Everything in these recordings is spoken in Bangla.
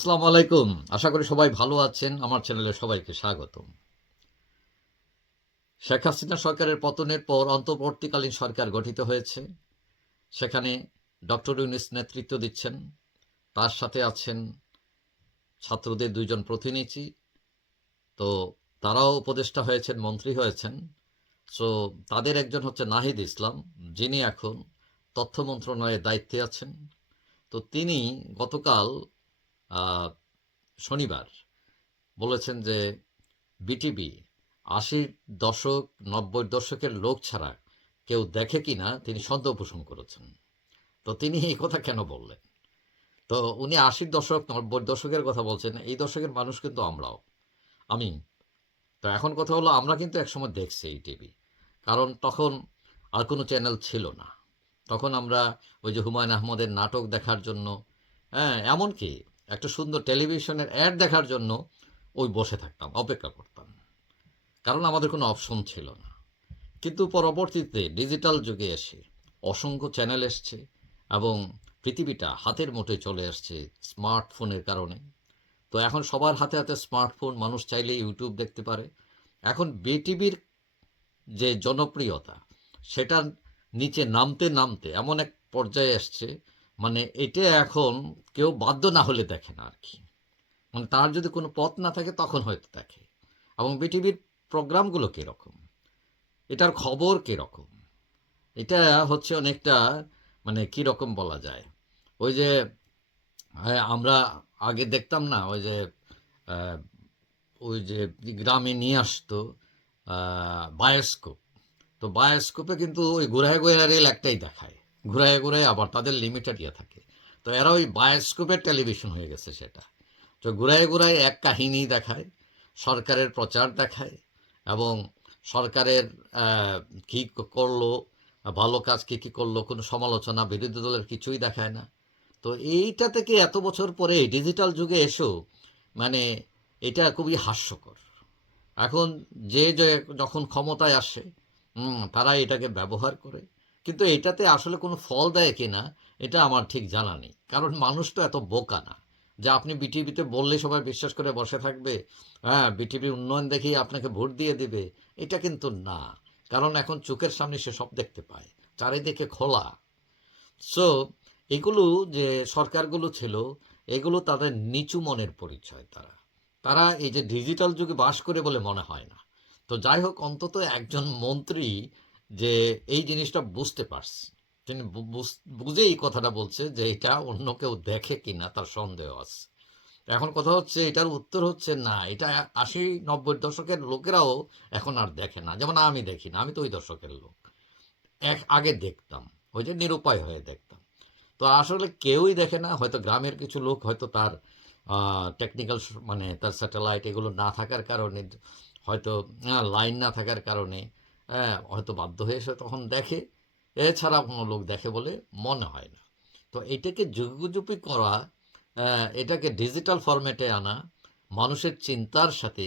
আসসালামু আলাইকুম। আশা করি সবাই ভালো আছেন। আমার চ্যানেলে সবাইকে স্বাগতম। শেখ হাসিনা সরকারের পতনের পর অন্তর্বর্তীকালীন সরকার গঠিত হয়েছে। সেখানে ডক্টর ইউনিস নেতৃত্ব দিচ্ছেন। তার সাথে আছেন ছাত্রদের দুইজন প্রতিনিধি। তো তারাও উপদেষ্টা হয়েছেন, মন্ত্রী হয়েছেন। সো তাদের একজন হচ্ছে নাহিদ ইসলাম, যিনি এখন তথ্য মন্ত্রণালয়ের দায়িত্বে আছেন। তো তিনি গতকাল শনিবার বলেছেন যে বিটিভি আশির দশক, নব্বই দশকের লোক ছাড়া কেউ দেখে কি না তিনি সন্দেহ পোষণ করেছেন। তো তিনি এই কথা কেন বললেন? তো উনি আশির দশক, নব্বই দশকের কথা বলছেন, এই দশকের মানুষ কিন্তু আমরাও। আমি তো এখন কথা হলো, আমরা কিন্তু একসময় দেখছি এই টিভি কারণ তখন আর কোনো চ্যানেল ছিল না। তখন আমরা ওই যে হুমায়ুন আহমদের নাটক দেখার জন্য হ্যাঁ এমনকি একটা সুন্দর টেলিভিশনের অ্যাড দেখার জন্য ওই বসে থাকতাম, অপেক্ষা করতাম। কারণ আমাদের কোনো অপশন ছিল না। কিন্তু পরবর্তীতে ডিজিটাল যুগে এসে অসংখ্য চ্যানেল এসছে এবং পৃথিবীটা হাতের মুঠোয় চলে আসছে স্মার্টফোনের কারণে। তো এখন সবার হাতে হাতে স্মার্টফোন মানুষ চাইলে ইউটিউব দেখতে পারে। এখন বিটিভির যে জনপ্রিয়তা সেটা নিচে নামতে নামতে এমন এক পর্যায়ে এসছে মানে এটা এখন কেউ বাধ্য না হলে দেখে না আর কি। মানে তার যদি কোনো পথ না থাকে তখন হয়তো দেখে। এবং বিটিভির প্রোগ্রামগুলো কীরকম? এটার খবর কীরকম? এটা হচ্ছে অনেকটা মানে কীরকম বলা যায়? ওই যে হ্যাঁ, আমরা আগে দেখতাম না ওই যে ওই যে গ্রামে নিয়ে আসতো বায়োস্কোপ। তো বায়োস্কোপে কিন্তু ওই ঘুরায় ঘুরায় রেল একটাই দেখায়। ঘুরায় ঘুরায় আবার তাদের লিমিটেড ইয়ে থাকে। তো এরা ওই বায়োস্কোপের টেলিভিশন হয়ে গেছে সেটা। তো ঘুরায় ঘুরায় এক কাহিনী দেখায়, সরকারের প্রচার দেখায় এবং সরকারের কি করল, ভালো কাজ কী কী করল, কোনো সমালোচনা, বিরোধী দলের কিছুই দেখায় না। তো এইটা থেকে এত বছর পরে ডিজিটাল যুগে এসেও মানে এটা খুবই হাস্যকর। এখন যে যখন ক্ষমতায় আসে তারা এটাকে ব্যবহার করে। কিন্তু এটাতে আসলে কোনো ফল দেয় কিনা, এটা আমার ঠিক জানা নেই। কারণ মানুষ তো এত বোকা না। যে আপনি বিটিভিতে বললে সবাই বিশ্বাস করে বসে থাকবে হ্যাঁ বিটিভির উন্নয়ন দেখেই আপনাকে ভোট দিয়ে দিবে, এটা কিন্তু না। কারণ এখন চোখের সামনে সে সব দেখতে পায়, চারিদিকে খোলা। সো এগুলো যে সরকারগুলো ছিল, এগুলো তাদের নিচু মনের পরিচয় তারা। তারা এই যে ডিজিটাল যুগে বাস করে বলে মনে হয় না। তো যাই হোক, অন্তত একজন মন্ত্রী যে এই জিনিসটা বুঝতে পারছে। তিনি বুঝ- এই কথাটা বলছে যে এটা অন্য কেউ দেখে কিনা তার সন্দেহ আছে। এখন কথা হচ্ছে এটার উত্তর হচ্ছে না। এটা আশি নব্বই দশকের লোকেরাও এখন আর দেখে না। যেমন আমি দেখি না, আমি তো ওই দশকের লোক। এক আগে দেখতাম, ওই যে নিরুপায় হয়ে দেখতাম। তো আসলে কেউই দেখে না, হয়তো গ্রামের কিছু লোক হয়তো তার টেকনিক্যাল মানে তার স্যাটেলাইট এগুলো না থাকার কারণে, হয়তো লাইন না থাকার কারণে হ্যাঁ, হয়তো বাধ্য হয়ে সে তখন দেখে। এছাড়া কোনো লোক দেখে বলে মনে হয় না। তো এটাকে যুগোপযোগী করা এটাকে ডিজিটাল ফরম্যাটে আনা মানুষের চিন্তার সাথে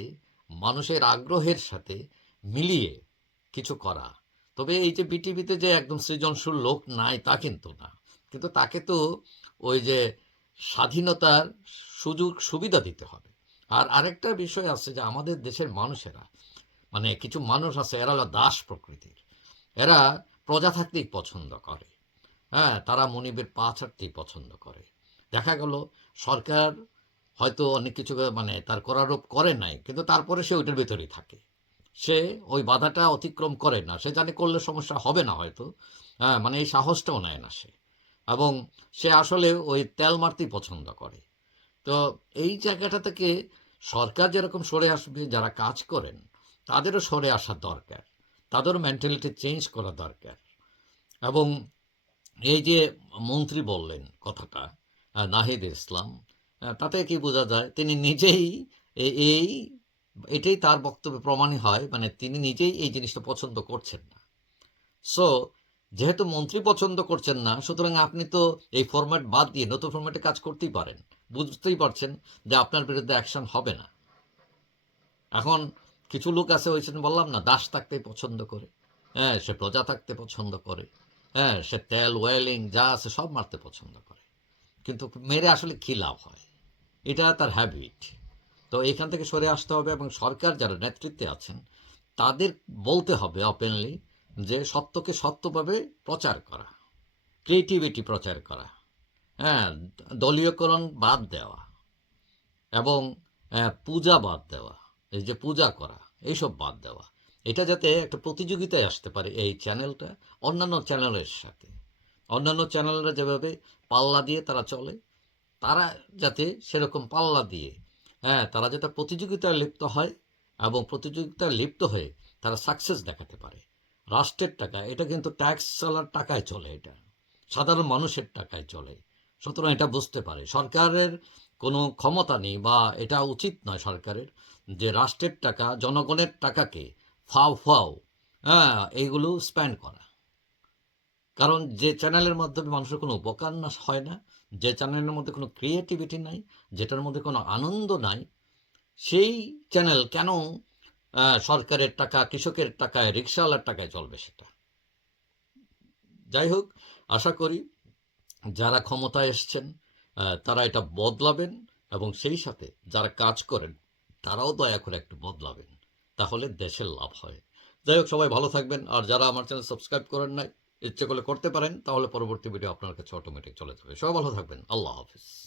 মানুষের আগ্রহের সাথে মিলিয়ে কিছু করা। তবে এই যে বিটিভিতে যে একদম সৃজনশীল লোক নাই তা কিন্তু না। কিন্তু তাকে তো ওই যে স্বাধীনতার সুযোগ সুবিধা দিতে হবে। আর আরেকটা বিষয় আছে যে আমাদের দেশের মানুষেরা মানে কিছু মানুষ আছে, এরা হলো দাস প্রকৃতির। এরা প্রজা থাকতেই পছন্দ করে। হ্যাঁ তারা মনিবের পা ছাড়তেই পছন্দ করে। দেখা গেল, সরকার হয়তো অনেক কিছু মানে তার করারোপ করে নাই, কিন্তু তারপরে সে ওইটার ভেতরেই থাকে। সে ওই বাধাটা অতিক্রম করে না। সে জানে করলে সমস্যা হবে না হয়তো। হ্যাঁ মানে এই সাহসটাও নেয় না সে। এবং সে আসলে ওই তেল মারতেই পছন্দ করে। তো এই জায়গাটা থেকে সরকার যেরকম সরে আসবে, যারা কাজ করেন তাদেরও সরে আসা দরকার। তাদেরও মেন্টালিটি চেঞ্জ করা দরকার। এবং এই যে মন্ত্রী বললেন কথাটা নাহিদ ইসলাম তাতে কি বোঝা যায়, তিনি নিজেই এই, এটাই তার বক্তব্যে প্রমাণই হয় মানে তিনি নিজেই এই জিনিসটা পছন্দ করছেন না। সো যেহেতু মন্ত্রী পছন্দ করছেন না, সুতরাং আপনি তো এই ফরম্যাট বাদ দিয়ে নতুন ফরম্যাটে কাজ করতেই পারেন। বুঝতেই পারছেন যে আপনার বিরুদ্ধে অ্যাকশন হবে না। এখন কিছু লোক আছে ওই জন্য বললাম না দাস থাকতেই পছন্দ করে। হ্যাঁ সে প্রজা থাকতে পছন্দ করে। হ্যাঁ সে তেল ওয়েলিং যা আছে সব মারতে পছন্দ করে। কিন্তু মেরে আসলে কী লাভ হয়? এটা তার হ্যাবিট তো এখান থেকে সরে আসতে হবে এবং সরকার যারা নেতৃত্বে আছেন তাদের বলতে হবে ওপেনলি যে সত্যকে সত্যভাবে প্রচার করা ক্রিয়েটিভিটি প্রচার করা। হ্যাঁ দলীয়করণ বাদ দেওয়া এবং আহ, পূজা বাদ দেওয়া। এই যে পূজা করা, এইসব বাদ দেওয়া। এটা যাতে একটা প্রতিযোগিতায় আসতে পারে এই চ্যানেলটা অন্যান্য চ্যানেলের সাথে। অন্যান্য চ্যানেলরা যেভাবে পাল্লা দিয়ে তারা চলে, তারা যাতে সেরকম পাল্লা দিয়ে হ্যাঁ তারা যাতে প্রতিযোগিতায় লিপ্ত হয় এবং প্রতিযোগিতায় লিপ্ত হয়ে তারা সাকসেস দেখাতে পারে। রাষ্ট্রের টাকা, এটা কিন্তু ট্যাক্স চালার টাকায় চলে এটা। সাধারণ মানুষের টাকায় চলে। সুতরাং এটা বুঝতে পারে। সরকারের কোনো ক্ষমতা নেই বা এটা উচিত নয় সরকারের যে রাষ্ট্রের টাকা, জনগণের টাকাকে ফাও ফাও হ্যাঁ এইগুলো স্প্যান্ড করা। কারণ যে চ্যানেলের মাধ্যমে মানুষের কোনো উপকার না, হয় না, যে চ্যানেলের মধ্যে কোনো ক্রিয়েটিভিটি নাই, যেটার মধ্যে কোনো আনন্দ নাই, সেই চ্যানেল কেন সরকারের টাকা, কৃষকের টাকায় রিক্সাওয়ালার টাকায় চলবে সেটা? যাই হোক, আশা করি যারা ক্ষমতায় এসছেন তারা এটা বদলাবেন এবং সেই সাথে যারা কাজ করেন, তারাও দয়া করে একটু বদলাবেন। তাহলে দেশের লাভ হয়। যাই হোক, সবাই ভালো থাকবেন। আর যারা আমার চ্যানেল সাবস্ক্রাইব করেন নাই, ইচ্ছে করলে করতে পারেন, তাহলে পরবর্তী ভিডিও আপনার কাছে অটোমেটিক চলে যাবে। সবাই ভালো থাকবেন। আল্লাহ হাফিজ।